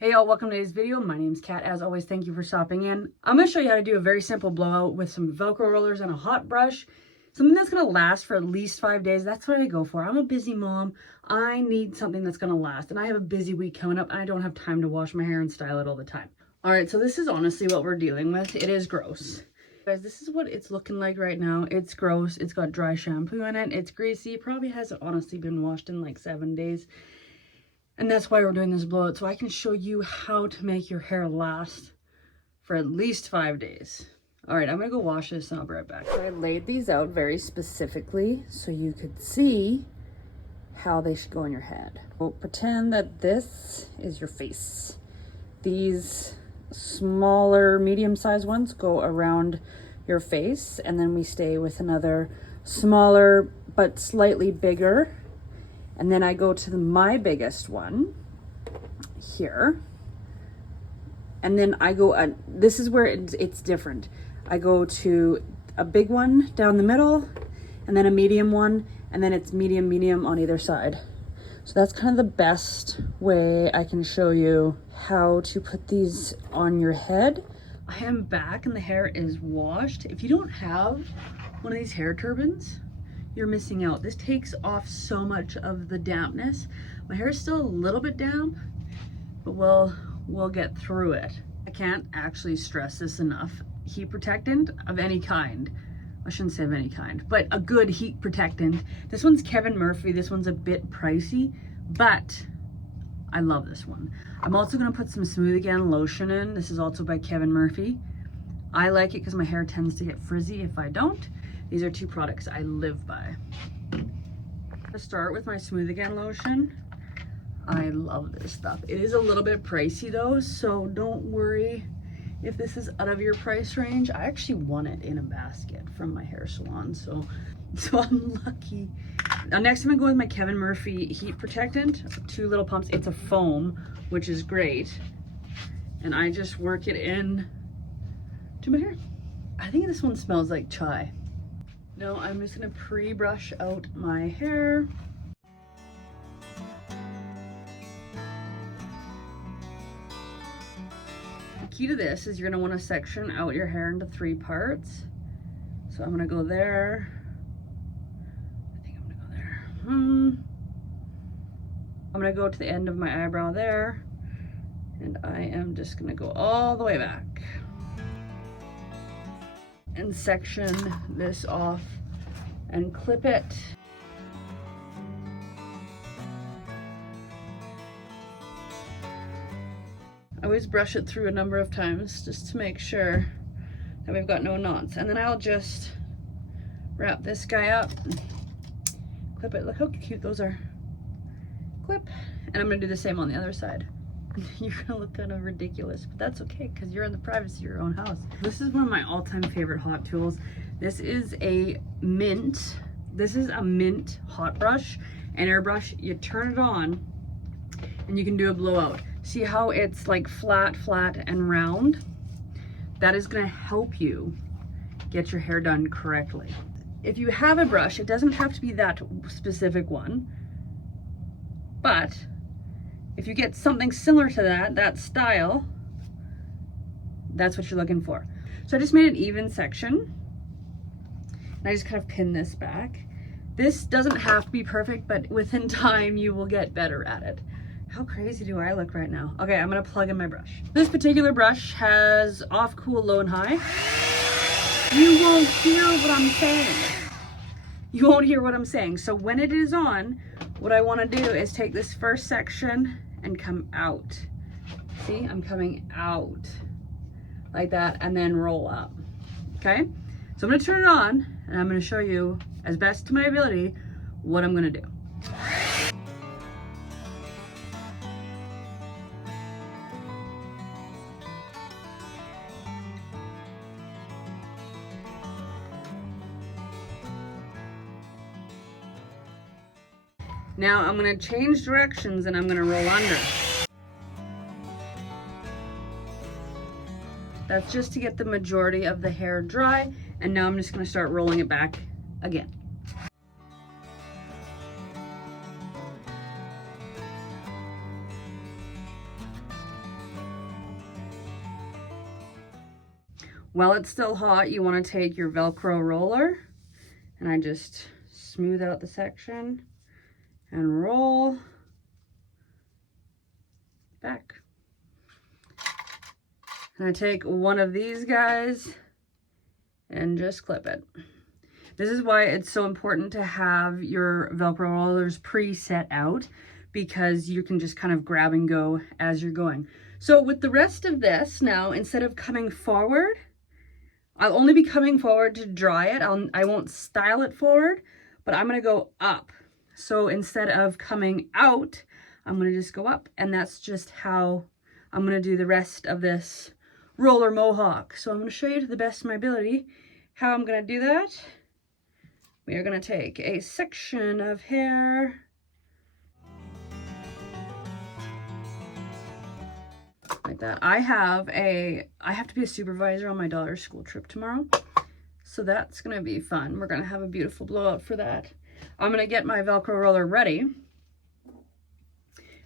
Hey y'all, welcome to today's video. My name's Kat. As always, thank you for stopping in. I'm going to show you how to do a very simple blowout with some Velcro rollers and a hot brush. Something that's going to last for at least 5 days. That's what I go for. I'm a busy mom. I need something that's going to last. And I have a busy week coming up and I don't have time to wash my hair and style it all the time. Alright, so this is honestly what we're dealing with. It is gross. Guys, this is what it's looking like right now. It's gross. It's got dry shampoo in it. It's greasy. It probably hasn't honestly been washed in like 7 days. And that's why we're doing this blowout, so I can show you how to make your hair last for at least 5 days. All right, I'm gonna go wash this and I'll be right back. So I laid these out very specifically so you could see how they should go in your head. Well, pretend that this is your face. These smaller, medium-sized ones go around your face, and then we stay with another smaller but slightly bigger. And then I go to my biggest one here. And then I go, this is where it's different. I go to a big one down the middle, and then a medium one, and then it's medium, medium on either side. So that's kind of the best way I can show you how to put these on your head. I am back and the hair is washed. If you don't have one of these hair turbans, you're missing out. This takes off so much of the dampness. My hair is still a little bit damp, but we'll get through it. I can't actually stress this enough. Heat protectant of any kind. I shouldn't say of any kind, but a good heat protectant. This one's Kevin Murphy. This one's a bit pricey, but I love this one. I'm also gonna put some Smooth Again lotion in. This is also by Kevin Murphy. I like it because my hair tends to get frizzy if I don't. These are two products I live by. To start with my Smooth Again lotion. I love this stuff. It is a little bit pricey though, so don't worry if this is out of your price range. I actually won it in a basket from my hair salon, so I'm lucky. Now next I'm gonna go with my Kevin Murphy heat protectant. 2 little pumps. It's a foam, which is great. And I just work it in to my hair. I think this one smells like chai. No, I'm just gonna pre-brush out my hair. The key to this is you're gonna wanna section out your hair into 3 parts. So I'm gonna go there. I think I'm gonna go there. I'm gonna go to the end of my eyebrow there. And I am just gonna go all the way back and section this off and clip it. I always brush it through a number of times just to make sure that we've got no knots. And then I'll just wrap this guy up, clip it. Look how cute those are. Clip. And I'm gonna do the same on the other side. You're gonna look kind of ridiculous, but that's okay because you're in the privacy of your own house. This is one of my all-time favorite hot tools. This is a mint. This is a mint hot brush and airbrush. You turn it on and you can do a blowout. See how it's like flat and round? That is gonna help you get your hair done correctly. If you have a brush, it doesn't have to be that specific one, but if you get something similar to that style, that's what you're looking for. So I just made an even section. And I just kind of pin this back. This doesn't have to be perfect, but within time you will get better at it. How crazy do I look right now? Okay, I'm gonna plug in my brush. This particular brush has off, cool, low, and high. You won't hear what I'm saying. You won't hear what I'm saying. So when it is on, what I wanna do is take this first section and come out. See, I'm coming out like that and then roll up, okay? So I'm gonna turn it on and I'm gonna show you, as best to my ability, what I'm gonna do. Now I'm gonna change directions and I'm gonna roll under. That's just to get the majority of the hair dry. And now I'm just gonna start rolling it back again. While it's still hot, you want to take your Velcro roller, and I just smooth out the section and roll back. And I take one of these guys and just clip it. This is why it's so important to have your Velcro rollers pre-set out, because you can just kind of grab and go as you're going. So with the rest of this now, instead of coming forward, I'll only be coming forward to dry it. I won't style it forward, but I'm gonna go up. So instead of coming out, I'm gonna just go up, and that's just how I'm gonna do the rest of this roller mohawk. So I'm gonna show you to the best of my ability how I'm gonna do that. We are gonna take a section of hair, like that. I have to be a supervisor on my daughter's school trip tomorrow, so that's gonna be fun. We're gonna have a beautiful blowout for that. I'm gonna get my Velcro roller ready, and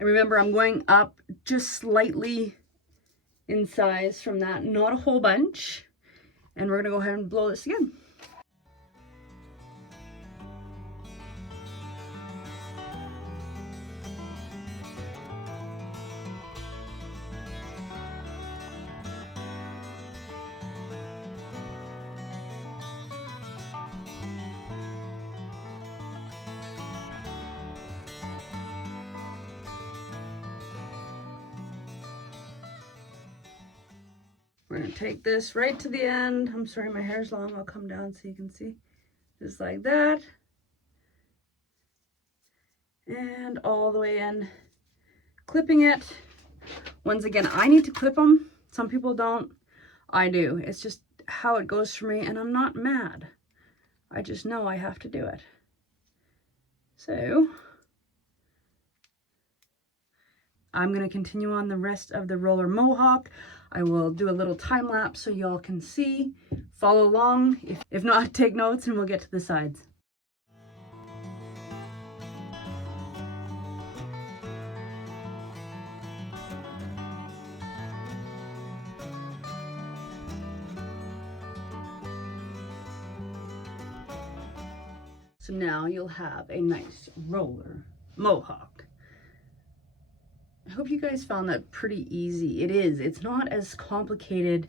remember, I'm going up just slightly in size from that, not a whole bunch, and we're gonna go ahead and blow this again. We're gonna take this right to the end. I'm sorry, my hair's long. I'll come down so you can see. Just like that. And all the way in, clipping it. Once again, I need to clip them. Some people don't. I do. It's just how it goes for me, and I'm not mad. I just know I have to do it. So I'm gonna continue on the rest of the roller mohawk. I will do a little time lapse so y'all can see. Follow along. If not, take notes, and we'll get to the sides. So now you'll have a nice roller mohawk. I hope you guys found that pretty easy. It is. It's not as complicated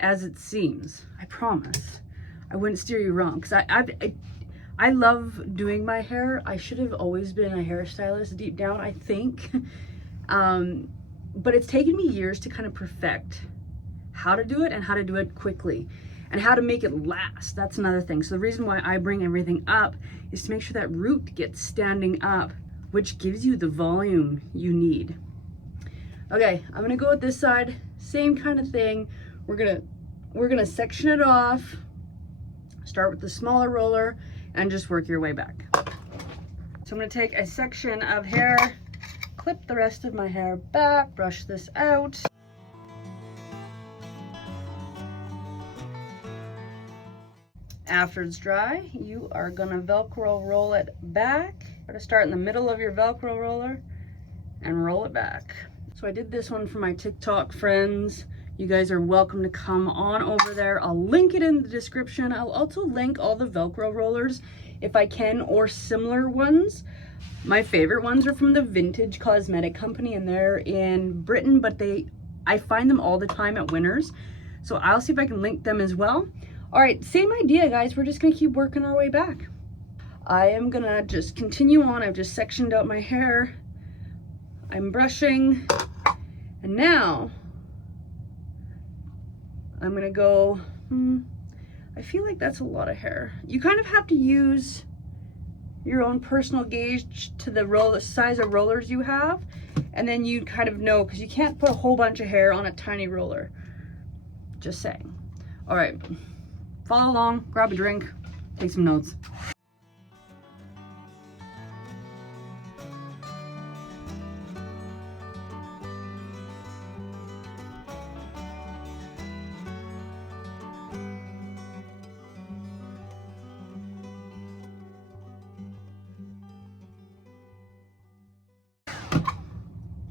as it seems. I promise. I wouldn't steer you wrong, because I love doing my hair. I should have always been a hairstylist deep down, I think. But it's taken me years to kind of perfect how to do it, and how to do it quickly, and how to make it last. That's another thing. So the reason why I bring everything up is to make sure that root gets standing up, which gives you the volume you need. Okay, I'm gonna go with this side, same kind of thing. We're gonna section it off, start with the smaller roller, and just work your way back. So I'm gonna take a section of hair, clip the rest of my hair back, brush this out. After it's dry, you are gonna Velcro roll it back. Try to start in the middle of your Velcro roller and roll it back. So I did this one for my TikTok friends. You guys are welcome to come on over there. I'll link it in the description. I'll also link all the Velcro rollers if I can, or similar ones. My favorite ones are from the Vintage Cosmetic company, and they're in Britain, but I find them all the time at Winners. So I'll see if I can link them as well. All right, same idea, guys. We're just gonna keep working our way back. I am gonna just continue on. I've just sectioned out my hair. I'm brushing, and now I'm gonna go, I feel like that's a lot of hair. You kind of have to use your own personal gauge to the size of rollers you have, and then you kind of know, because you can't put a whole bunch of hair on a tiny roller. Just saying. All right, follow along, grab a drink, take some notes.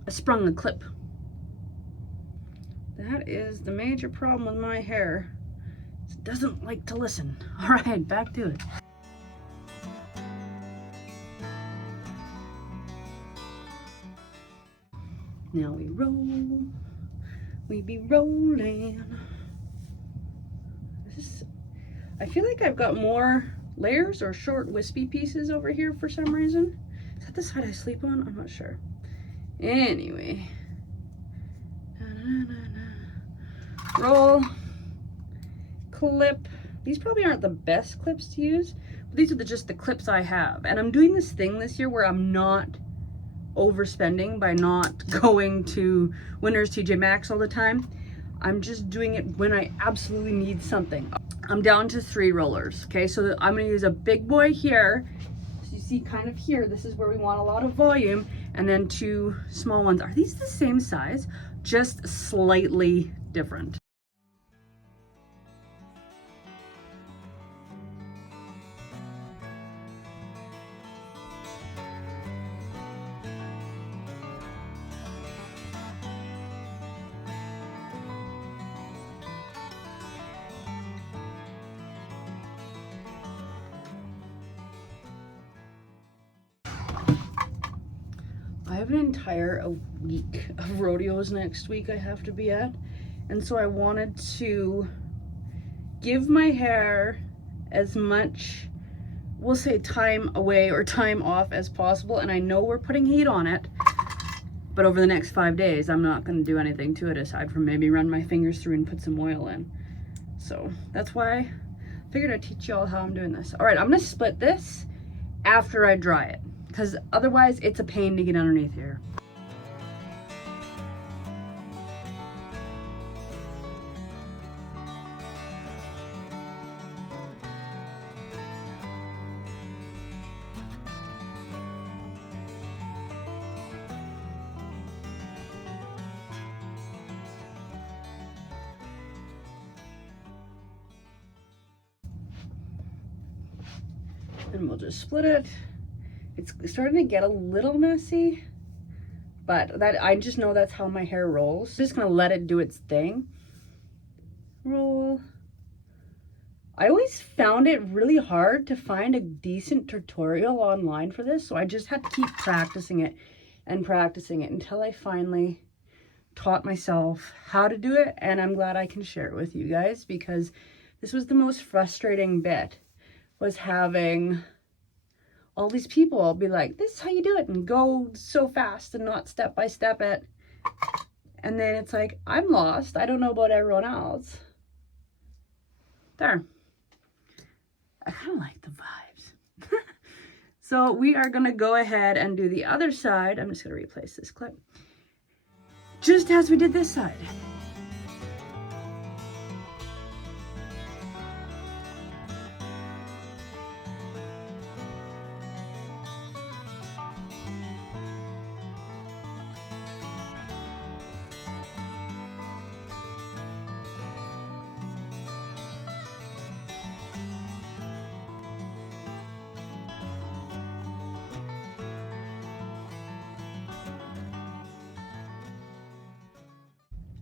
I sprung the clip. That is the major problem with my hair. It doesn't like to listen. All right, back to it. Now we roll, we be rolling. I feel like I've got more layers or short wispy pieces over here for some reason. Is that the side I sleep on? I'm not sure. Anyway. Roll, clip. These probably aren't the best clips to use, but these are just the clips I have. And I'm doing this thing this year where I'm not overspending by not going to Winners TJ Maxx all the time. I'm just doing it when I absolutely need something. I'm down to 3 rollers, okay? So I'm gonna use a big boy here. So you see kind of here, this is where we want a lot of volume, and then 2 small ones. Are these the same size? Just slightly different. I have an entire week of rodeos next week I have to be at, and so I wanted to give my hair as much, we'll say, time away or time off as possible. And I know we're putting heat on it, but over the next 5 days I'm not going to do anything to it aside from maybe run my fingers through and put some oil in. So that's why I figured I'd teach you all how I'm doing this. All right, I'm going to split this after I dry it, because otherwise it's a pain to get underneath here. And we'll just split it. It's starting to get a little messy, but that I just know that's how my hair rolls. Just gonna let it do its thing. Roll. I always found it really hard to find a decent tutorial online for this, so I just had to keep practicing it until I finally taught myself how to do it, and I'm glad I can share it with you guys, because this was the most frustrating bit, was having all these people I'll be like, this is how you do it, and go so fast and not step by step it. And then it's like, I'm lost. I don't know about everyone else. There. I kind of like the vibes. So we are going to go ahead and do the other side. I'm just going to replace this clip. Just as we did this side.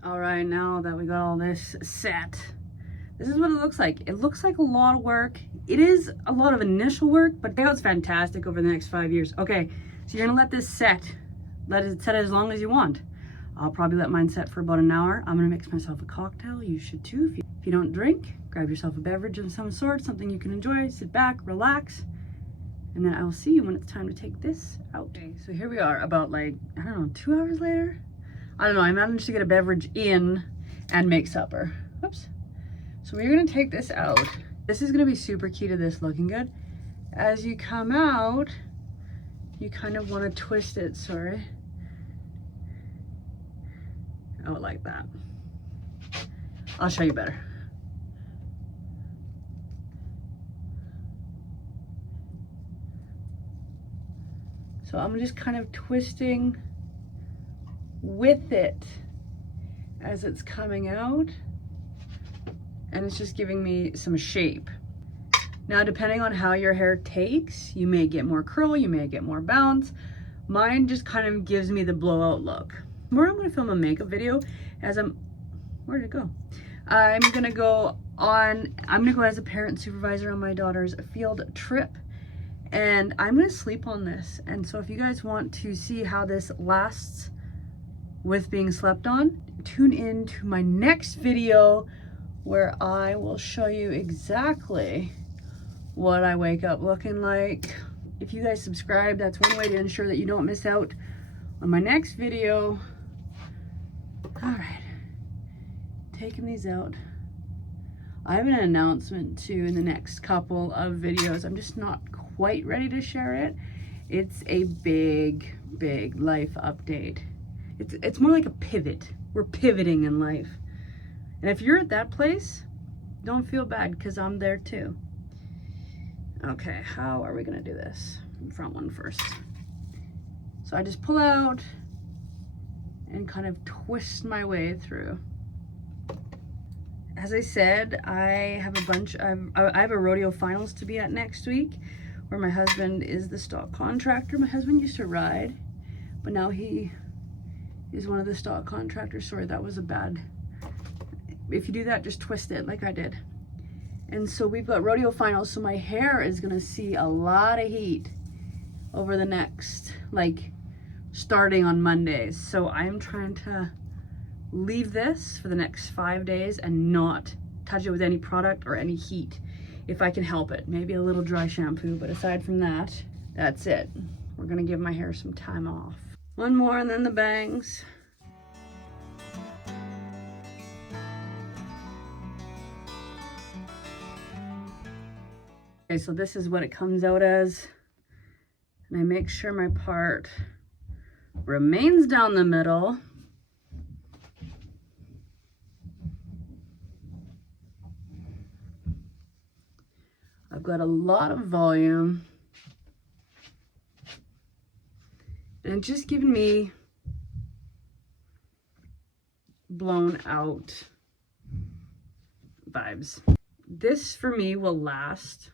All right, now that we got all this set, this is what it looks like. It looks like a lot of work. It is a lot of initial work, but it's fantastic over the next 5 years. Okay, so you're gonna let this set. Let it set as long as you want. I'll probably let mine set for about an hour. I'm gonna mix myself a cocktail. You should too. If you don't drink, grab yourself a beverage of some sort, something you can enjoy, sit back, relax, and then I will see you when it's time to take this out. Okay, so here we are about, like, I don't know, 2 hours later? I don't know, I managed to get a beverage in and make supper. Oops. So we're gonna take this out. This is gonna be super key to this looking good. As you come out, you kind of wanna twist it, sorry. Oh, like that. I'll show you better. So I'm just kind of twisting with it as it's coming out, and it's just giving me some shape. Now, depending on how your hair takes, you may get more curl, you may get more bounce. Mine just kind of gives me the blowout look. Tomorrow I'm gonna film a makeup video as I'm where did it go? I'm gonna go as a parent supervisor on my daughter's field trip, and I'm gonna sleep on this. And so if you guys want to see how this lasts with being slept on, tune in to my next video where I will show you exactly what I wake up looking like. If you guys subscribe, that's one way to ensure that you don't miss out on my next video. All right, taking these out. I have an announcement too in the next couple of videos. I'm just not quite ready to share it. It's a big life update. It's more like a pivot. We're pivoting in life. And if you're at that place, don't feel bad, because I'm there too. Okay, how are we gonna do this? Front one first. So I just pull out and kind of twist my way through. As I said, I have a rodeo finals to be at next week, where my husband is the stock contractor. My husband used to ride, but now he is one of the stock contractors. Sorry, that was a bad. If you do that, just twist it like I did. And so we've got rodeo finals, so my hair is gonna see a lot of heat over the next, like, starting on Mondays. So I'm trying to leave this for the next 5 days and not touch it with any product or any heat if I can help it. Maybe a little dry shampoo, but aside from that, that's it. We're gonna give my hair some time off. One more and then the bangs. Okay, so this is what it comes out as. And I make sure my part remains down the middle. I've got a lot of volume. And it's just giving me blown out vibes. This for me will last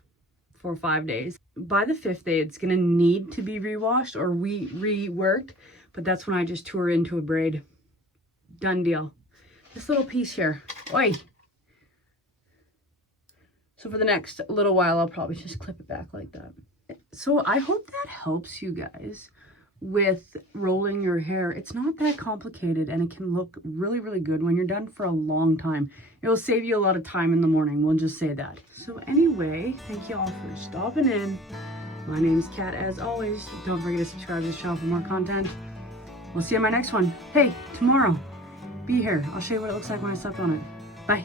for 5 days. By the 5th day, it's gonna need to be rewashed or reworked, but that's when I just tour into a braid. Done deal. This little piece here, oi. So for the next little while, I'll probably just clip it back like that. So I hope that helps you guys with rolling your hair. It's not that complicated, and it can look really good when you're done for a long time. It will save you a lot of time in the morning, we'll just say that. So anyway, thank you all for stopping in. My name's Kat, as always. Don't forget to subscribe to this channel for more content. We'll see you in my next one. Hey, tomorrow, be here. I'll show you what it looks like when I slept on it. Bye.